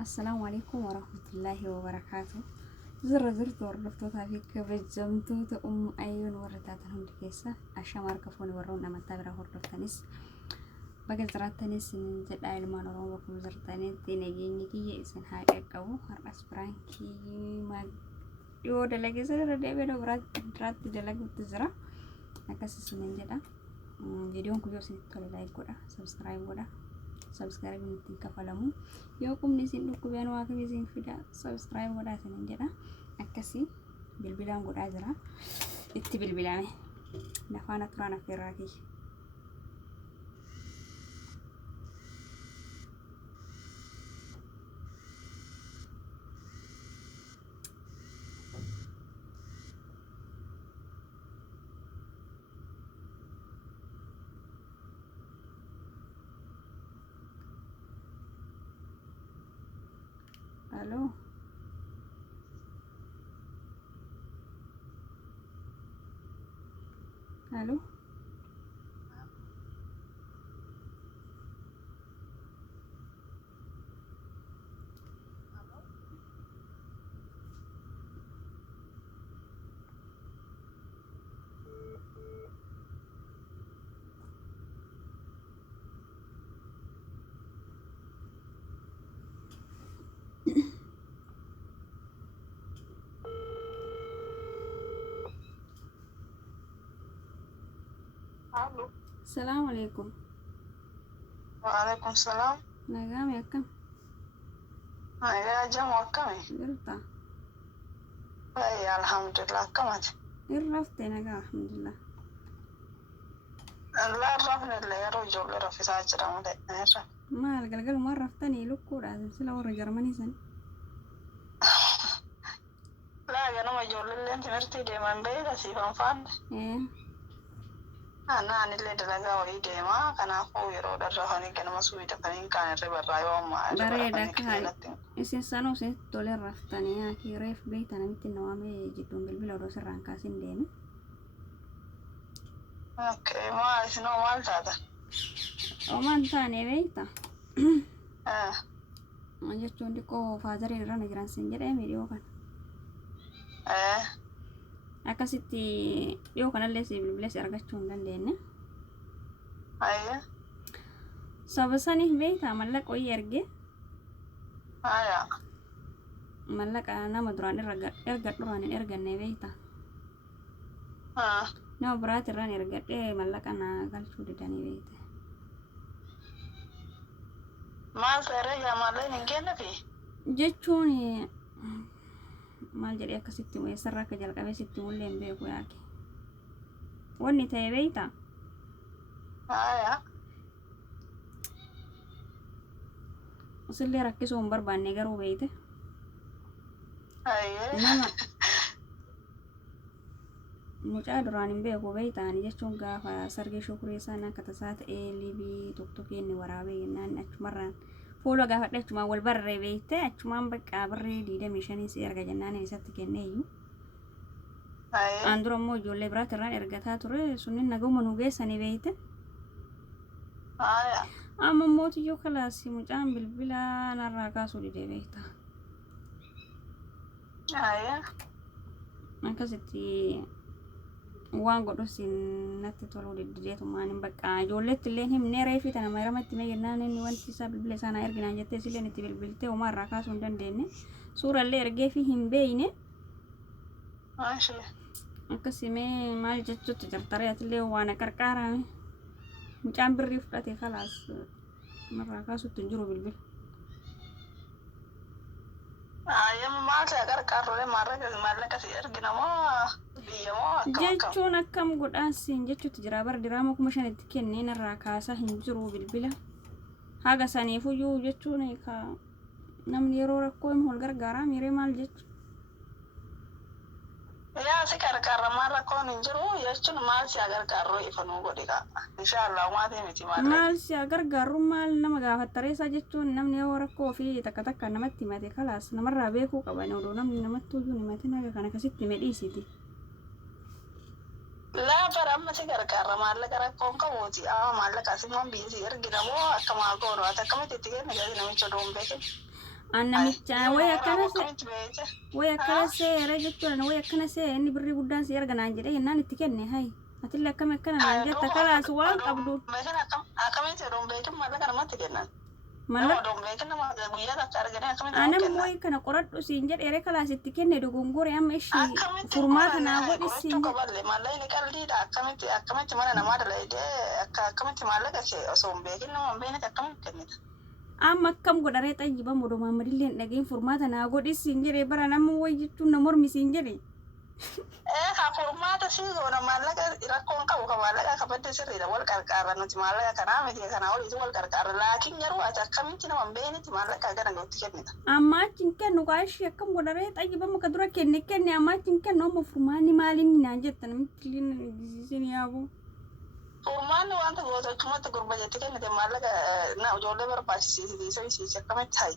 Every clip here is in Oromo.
السلام عليكم ورحمة الله وبركاته. زرت ورلفتوها في كبجمتو أيون ورتاتهم دكيسة عشان ماركفوني ورونا ما تابره ورلفتنس بقى زرتنس من جد عيل ما نروح وكم زرتني تنجيني كي إسن حاجة أو هرس برانكي ما يو دلقي زر ده بيدو برات دلقي تزرع أكاسس من جدا فيديو كل سنة تولي لايك ولا سبسكرايب ولا subscribe nitin kafalamu yoo kumni isin dhukkubeen waaqni isin fida subscribe godhaasan jedha akkasii bilbilaan godhaa jira itti bilbilame nafaana turaan affeerraa kiyya halo halo Halo. Assalamualaikum. Waalaikumsalam. Nagam ya kam? Ya jam wakame. Irta. Alhamdulillah kamat. Irrafte naga alhamdulillah. Allah rafna la yaro jolle rafi sajra made. Mal galgal mar raftani lukura sila wara Germany san. La gana ma jolle len timirti de mande da si fan. Ana le dalaga wa ide ma kana ko yero da rahani kana masui da kanin kan riba rayo ma. Bareda kai. Isin sano se tole raftani ya ki ref beta na mitin nawame jidum bilbil oro serran kasin dene. Okay, ma isno mal tada. Oman tane beta. Jechuun diqqoo faazariin irra na jiran sin jedhee miidhiyoo kana. Akkasitti dhiyoo kanallee si bilbilee si argachuu hin dandeenye. Sababa saniif beektaa mallaqa wayii erge. Mallaqa nama duraan duraan hin erganne beektaa. Nama biraati irraan ergadhee mallaqa na galchuu didanii beekte. Maal ta'e jaamallee hin kenneefi? Jechuun maal jedhee akkasitti eessarraa akka jalqabee sitti mullee hin beeku yaake. Wanni ta'e beektaa? Isillee rakkisuu hin barbaanne garuu beekte. Nama mucaa duraan hin beeku beektaani jechuun gaafa sargee shukurii isaan akka tasaa ta'ee liibii tokkokkee inni waraabee jennaan achumarraan fuula gaafadhe achumaan wal barree beekte achumaan bakka birrii 25 si erga jennaan isatti kenneeyyu. Aan dura immoo ijoollee biraatti irraan ergataa ture sunniin naguma nu geessanii beekte. Amma mootiyyoo kalaasi mucaan bilbila narraa kaasuu didee beektaa. Akkasitti waan godhusin natti toluu diddeetumaan hin bakka ijoolleetti illee himnee reefi tana maramatti mee jennaan inni wanti isaa bilbila isaa na erginaan jettee silleen itti bilbiltee homaa irraa kaasuu hin dandeenye suurallee ergee fi hin beeyne. Akkasii mee maal jechuutti jartaree atillee waan qarqaarame mucaan birrii fudhate kalaas narraa kaasuutti hin jiru bilbila. Maal ta'e qarqaarroolee maallaqa si ergina moo biyya moo akkam? Jechuun akkam godhaasiin jechuutti jira bara diraama 5,000 kennee narraa kaasaa hin jiru bilbila. Haga saniifuyyuu jechuun namni yeroo rakkoo himu wal gargaaraa miiree maal jechu. Yaa si gargaarra maal rakkoon hin jiru jechuun maal si gargaarru ifanuu godhi kaa. Inshaallah maatii miti maal. Maal si gargaarru maal nama gaafattareessa jechuun namni yeroo rakkoo fi takka namatti himate kalaas namarraa beekuu qaban odoo namni namatti uyyuu himate naga kana akkasitti medhiisiti. Laa bara amma si gargaarra maallaqa rakkoon qabuuti. Maallaqa simmoon biyyi si ergina moo akka maal goonu ati akkamitti itti kenna gadi namicha odoon beekin. Annamicha way akkana seera jechuudha way akkana seera inni birrii guddaan si arganaan jedhee yennaan itti kenne hay atillee akkam akkana naan jetta kalaas waan qabdu akkamitti dombeekin maallaqa namatti kennan mallaqa dombeekin nama guyyaa takka arganii akkamitti anam way kana qoradhu siin jedheere kalaas itti kenne dogongore amma ishii furmaata naa godhi siin qaballe maallaqni qalliidha akkamitti mana namaa dalaydee akkamitti maallaqa kee osoo hin beekin nama hin beekne akkamitti kennita amma akkam godharee xayyiba modoo maammadillee dhageen furmaata naa godhi siin jedhee bara nama way jechuun na mormi siin jedhe ka furmaata sii goona maallaqa rakkoon qabu ka maallaqa kabadde sirriidha wal qarqaarra nuti maallaqa kanaa miti kanaa oliitu wal qarqaarra laakiin garuu ati akkamitti nama hin beeknetti maallaqa gana gootti kennita amma achiin kennu qaashii akkam godharee xayyiba maka dura kenne amma achiin kennu amma furmaanni maalinni naan jetta namitti illee na eegsisiisin yaabu furmaanni wanta gootachumatti gurba jetti kennite maallaqa na ijoollee barbaachisiisi akkamitti hayi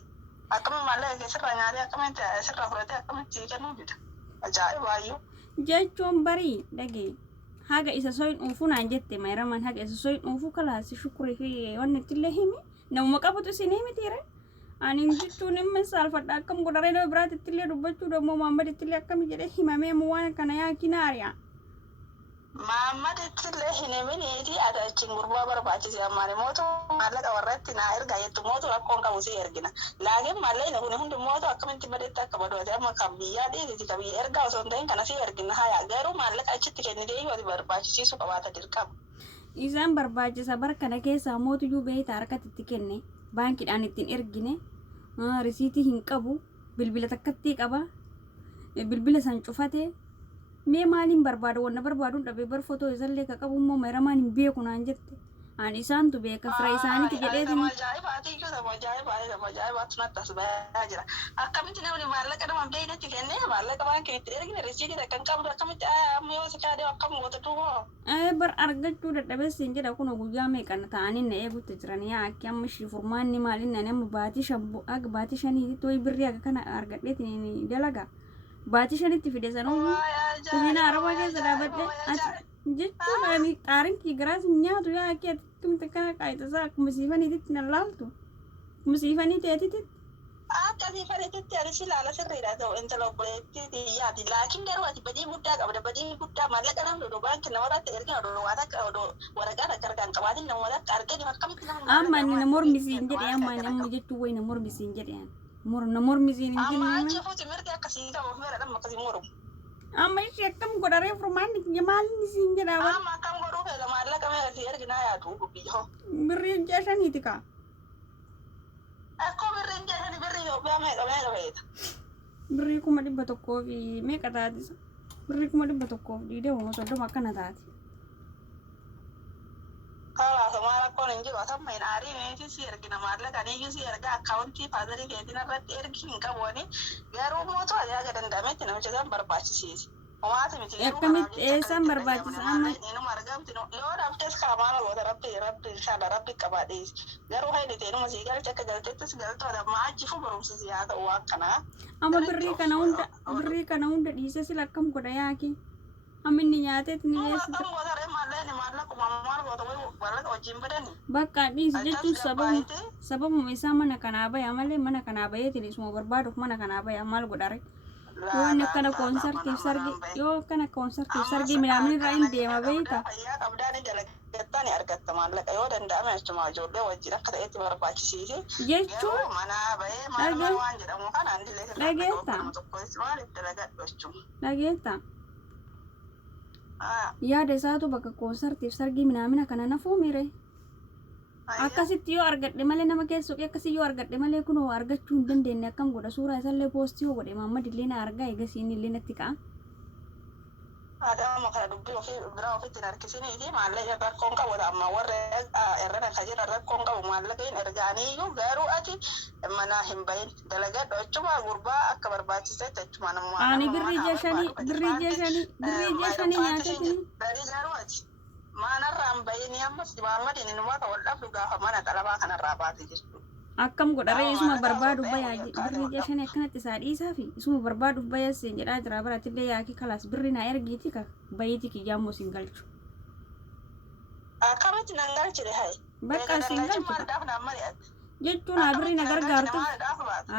akkamitti maallaqa keessirraa nyaatee akkamitti sirraa fudhatee akkamitti kennuu bita ajaa'ibaayyu jechuun barii dhagee haga isa soyin dhuufuu naan jette mayraman haga isa soyin dhuufuu kalaasi shukurii fi wanni ittillee himi namuma qabatu isin himitiire ani jechuun imma saalfadha akkam godharee nama biraatti ittillee dubbachuu dammoo maammad ittillee akkami jedhee himamee waan kana yaakinaariya maammad ittillee hin himiniiti ati achiin gurbaa barbaachise ammaani mootu maallaqa warratti naa ergaa jettu mootu rakkoon qabu si ergina laakiin maallaqni kun hundi mootu akkamitti badeetti akka badoote amma kan biyyaa dhiisiti ka biyya ergaa osoo hin ta'in kana si ergina haya garuu maallaqa achitti kennitee yoo ati barbaachisiisu qabaata dirqama. Isaan barbaachisa bara kana keessaa mootuyyuu beeyta harkatti itti kenne baankiidhaan ittiin ergine risiitii hin qabu bilbila takkatti qaba bilbila san cufate mee maaliin barbaada wanna barbaaduun dhabee bar fotoo isallee ka qabu immoo mayramaan hin beeku naan jette ani isaantu beeka fira isaaniiti jedheetin ajaa'ibaatu natti as bayaa jira akkamitti namni maallaqa nama beeynetti kennee maallaqa baankii itti ergine risiitii kan qabdu akkamitti amma yoo si kaadee akkam goota duuboo bar argachuu dadhabeessiin jedha kun guyyaa meeqana ta'anii na eegutti jiran yaa akki amma ishii furmaanni maaliin nani amma baatii shabbu aga baatii shaniitti wayi birrii aga kana argadheetiin dalaga baatii shanitti fide sanuu kuziina arabaa keessa dhaabadhe jechuudha xaarin kii garaas nyaatu yaa akki attumte kana qaayitasaa akkuma siifaniititti na laaltu akkuma siifanii teetitti akka siifaniititti ani si laala sirriidha ta'u intala obboleettii yaati laakiin garuu ati badii guddaa qabda badii guddaa maallaqa namni odoo baankii namarratti ergina odoo waan akka odoo waraqaa akka argaan qabaatin namoota akka argani akkamitti namni amma inni na mormisiin jedhe amma inni amma jechuu wayi na mormisiin jedhe na mormisiin hin amma achi fuuti mirti akkasii ta'uuf meera dhamma akkasii mormu amma ishee akkam godharee furmaanni kiyya maalin isiin jedha amma akkam godhuu feeta maallaqa meera si erginaa yaadu biyya birriin jeeshaniiti kaa akkoo birriin jeeshani birrii Itoophiyaa meeqa feeta birrii 100 fi meeqa taatisa birrii 120 soddoma akkana taati kalaasa maa rakkoon hin jiru asamma hin aarii meetii si ergina maallaqa niyyuu si erga akkaawuntii faazarii keetiin irratti ergi hin qabuuni garuu mootu ati haga danda'ametti namicha isaan barbaachisiisi homaati miti akkamitti eessaan barbaachisa amma inuma argamti yoo dhabdes karamaan oloota rabbi inshaalla rabbi qabaadhees garuu haydhite inuma sii galchi akka galtettis galtoota amma achi fu barumsisi haa ta'u waan kanaa amma birrii kana hunda dhiise sila akkam godha yaaki amma inni nyaateet ni leessisa akkam gootare maalleen maallaquma maal goota wayi maallaqa wajjin badani bakka dhiisi jechuun sababuma isaa mana kanaa baya malee mana kanaa bayeetiin isuma barbaaduuf mana kanaa baya maal godhare yoo inni akkana koonsartiif sargii midhaan irraa hin deema beeyta fayyaa qabdaani dalagattaani argatta maallaqa yoo danda'ame achuma ijoollee wajjin akka ta'etti barbaachisiisi jechuun manaa bahee maal waan jedhamu kanaan illee dhageetta maaliif dalagadhu jechuun dhageetta yaada isaatu bakka koonsartiif sargii minaamina kana nafuu mire akkasitti yoo argadhe malee nama keessoo akkasii yoo argadhe malee kunoo argachuu hin dandeenye akkam godha suuraa isallee poostii yoo godhe maammad illee na argaa eegasiin illee natti ka'a. Adama kana dubbii ofii biraa ofitti hin harkisiniiti maallaqa rakkoon qabu amma warra irrana ka jira rakkoon qabu maallaqa hin ergaaniiyyuu garuu ati mana hin bahin dalagadhu achuma gurbaa akka barbaachisetti achuma namummaa ani birrii jeeshanii nyaateetini garuu ati maanarraan bahini ammas maammadin inumaa ka wal dhabdu gaafa mana qalabaa kanarraa baate jirtu. akkam godharee isuma barbaaduuf bayaa birrii jeeshanii akkanatti isaa dhiisaa fi isuma barbaaduuf bayaa seen jedhaa jira baratillee yaaki kalaas birrii naa ergiiti ka bayiiti kiyyaammoo siin galchu. Akkamitti nan galchine hayi. Bakka siin galchu. jechuun abirri na gargaartu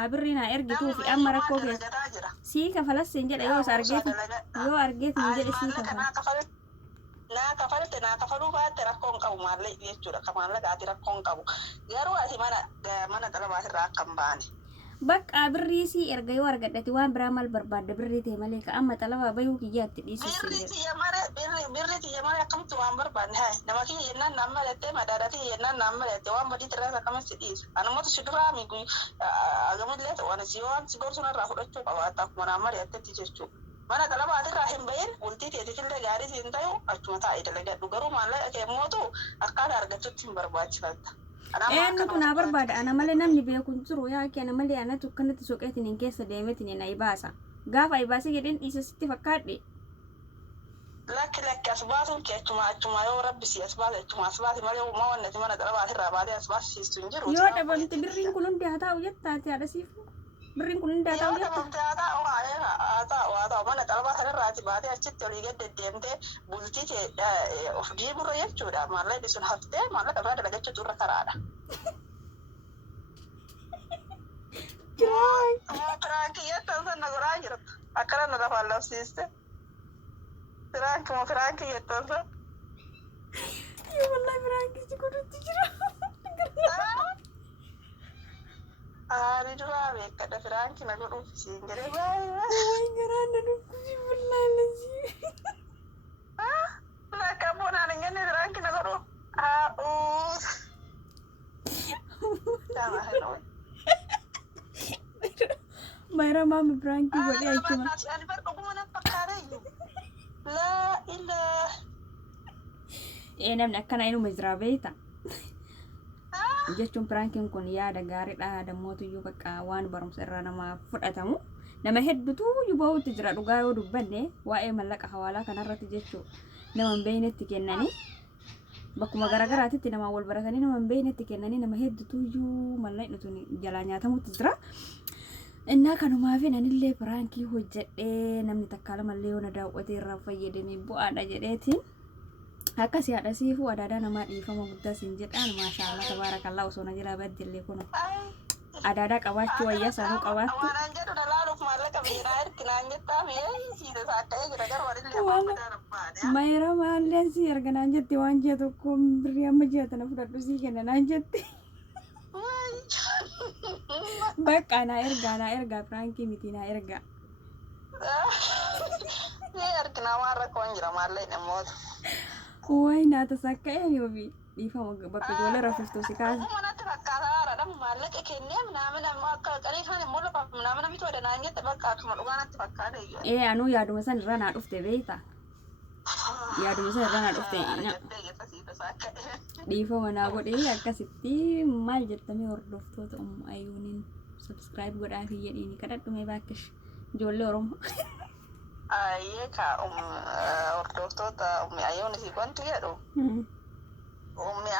abirri na ergituu fi amma rakkoo keessa sii kafalas siin jedha yoo argeet hin jedhe sii kafala. Naa kafaluu baatte rakkoon qabu maallee jechuudha. Ka maallaqaati rakkoon qabu. Garuu ati mana xalabaatirraa akka hin baane. Bakka birrii sii erga yoo argadhate waan biraa maal barbaadda birrii ta'e malee ka amma xalabaa bayuu kiyyaatti dhiisuu birrii tiyya malee akkamitti waan barbaadne haa nama kiyya yennaan naan malatte madaala kiyya yennaan naan malatte waan badii tirraa akkamitti dhiisu. Anumatu si duraa migu agamillee ta'u si waan si gorsuun irraa fudhachuu qabaata akkuma naan malattetti jechuudha. Mana xalabaatirraa hin bahin bultii teetisillee gaarii siin ta'u achuma taa'ee dalagadhu. Garuu maallaqa kee mootu akkaataa argachuutti hin barbaachifatta. Nutu naa barbaada ana malee namni beeku hin jiru yaa kee ana malee anatu akkanatti soqeetiin hin keessa deemetiin na ibaasa. Gaafa ibaasee jedheen dhiisa sitti fakkaadhe. Lakki as baasuun kee achuma yoo rabbi si as baase malee uumaa wannati mana xalabaatirraa baatee as baasistu hin jiru. Yoo dhabamte birriin kun hundi haa taa'u jettaati haadha siifu. Birriin kun hundi haa taa'u jettaati. Haa taa'u mana xalabaa sanarraati baatee achitti olii gad deddeemtee bultii kee of diigurra jechuudha. Maallaqni sun haftee maallaqa biraa dalagachuutu irra karaadha. Firaanki jettan sana goraa jirtu. Akkana na lafaan labsiiste. Firaanki jettan sana. Yoo wallahi firaankichi godhutti jira. Ari duraa beekadha firaanki na godhuuf siin jedhee baay'ee. Waan garaan na dhukkubi wallahi lasi. Lakka bonaan hin genne firaanki na godhuuf. Mayra maami firaanki godhee achuma. Ani bar dhuguma na fakkaatayyu. Laa ilaa. Namni akkana inuma jira beekta. Jechuun firaankiin kun yaada gaariidha. Yaadamootuyyuu bakka waan barumsa irraa nama fudhatamu. Nama hedduutu bahuutti jira dhugaa yoo dubbanne waa'ee mallaqa hawaalaa kanarratti jechuudha. Nama hin beeknetti kennanii bakkuma garaagaraatitti nama wal baratanii nama hin beeknetti kennanii nama hedduutu mallaqni tun jalaa nyaatamutti jira. Innaa kanumaaf anillee firaankii hojjedhee namni takka lamallee yoo na daawwatee irraa fayyadamee bu'aadha jedheetiin. Akkas yaada siifu adaadaa namaa dhiifama guddaa siin jedhaan maashaallah tabaarakallaa osoo na jalaa baddillee kun adaadaa qabaachuu wayyaa sanuu qabaattu. Waan jedhu dalaaluuf maallaqa biiraa erginaan jettaa mee siida saakka'ee jira garuu walillee waan badaa rabbaadha. Mayra maalleen si erganaan jette waan ji'a tokko birrii amma ji'a tana fudhadhu sii kennanaan jette. Bakka naa ergaa firaankii miti naa ergaa. Ni erginaa waan rakkoon jira maallaqni immoo. Wai nata sakka'een yoobi dhiifama bakka ijoollee rafiftuu si kaasa. Manatti fakkaata haaraadha maallaqa kennee namni akka qariifaan immoo lafa namni bitoo danaan jette bakka akkuma dhugaanatti fakkaata iyyuu. Anuu yaaduma san irraa naa dhufte beekta. Yaaduma san irraa naa dhufte. Dhiifama naa godhee akkasitti maal jettamee hordoftoota ayyuuniin subscribe godhaa fi jedhiini kadhadhume baakkish ijoollee Oromoo. Ayyee ka hordoftoota ayyuun isii wanti jedhu.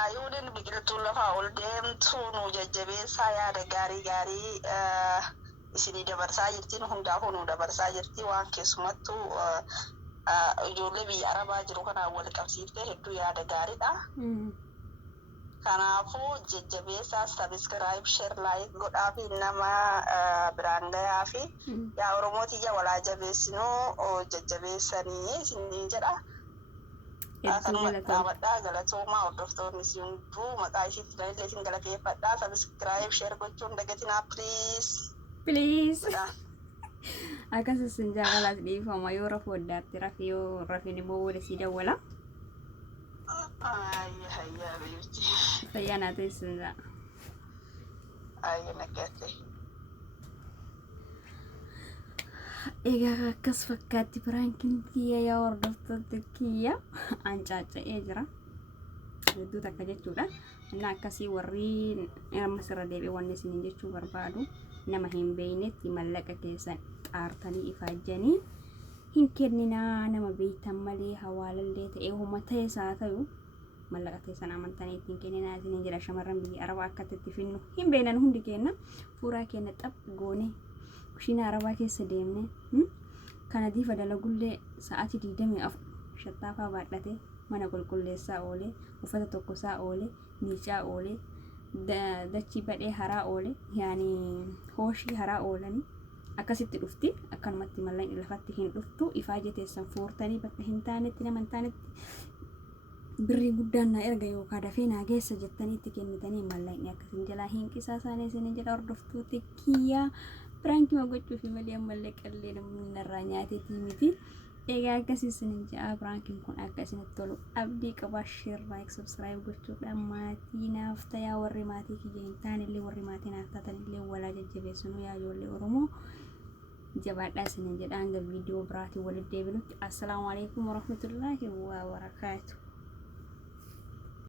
Ayyuun biqiltuu lafaa ol deemtu nu jajjabeessaa yaada gaarii isinii dabarsaa jirti nu hundaafuu nu dabarsaa jirti waan keessumattuu ijoollee biyya Arabaa jiru kanaan wal qabsiiftee hedduu yaada gaariidha. Kanaafuu jajjabeessaa subscribe share like godhaa fi nama biraan gayaa fi yaa Oromootii ija walaa jabeessinuu jajjabeessanii isiniin jedha. Kanuma dhaabadhaa galatoomaa hordoftoonni si hunduu maqaa ishiitti illee isin galateeffadhaa subscribe share gochuun dagatinaa please. Akkasumas jaalalas dhiifama yoo rafuu addaatti rafi yoo rafin immoo wali si dawwala. Hayya beekti. Fayyaa naa teessinsa. Naggatte. Egaa akkas fakkaatti firaankiin kiyya yaa hordoftoota kiyya ancaaca'ee jira. Hedduu takka jechuudha. Innaa akkasii warri ammas irra deebi'ee wanni isin jechuu barbaadu nama hin beeknetti mallaqa keessan xaartanii ifaajjanii hin kenninaa nama beektan malee hawaalallee ta'ee homa ta'esaa ta'u mallaqa keessan amantanii ittiin kenninaa isin jedha. Shamarran biyya Arabaa akkatti finnu hin beeknan hundi kenna fuuraa kenna xap goone kushina Arabaa keessa deemne kana diifa dalagullee sa'aatii 24 shattaafaa baadhate mana qulqulleessaa oolee uffata tokkosaa oolee miicaa oolee dachii badhee haraa oole yaani hooshii haraa oolanii akkasitti dhufti akkanumatti mallayni lafatti hin dhuftu ifaa jeteessan fuurtanii bakka hin taanetti nama hin taanetti birrii guddaan na erga yookaan dafee naa geessa jettaniitti kennitanii mallayni akkasiin jalaa hin qisaasaanii isin jedha hordoftoota kiyyaa pirankii gochuu fi malee ammallee qallee namni narraa nyaateetii miti. Egaa akkasii isin ja'a prankiin kun akka isinitti tolu abdii qaba. Share, like, subscribe gochuudhaan maatii naaf tayaa warri maatii kiyya hin taanillee warri maatii naaf taatanillee walaa jajjabeessanuu yaa ijoollee Oromoo jabaadhaa isin jedha hanga viidiyoo biraatiin walitti deebinutti. Assalaamu alaikum warahmatullaahi wabarakaatuh.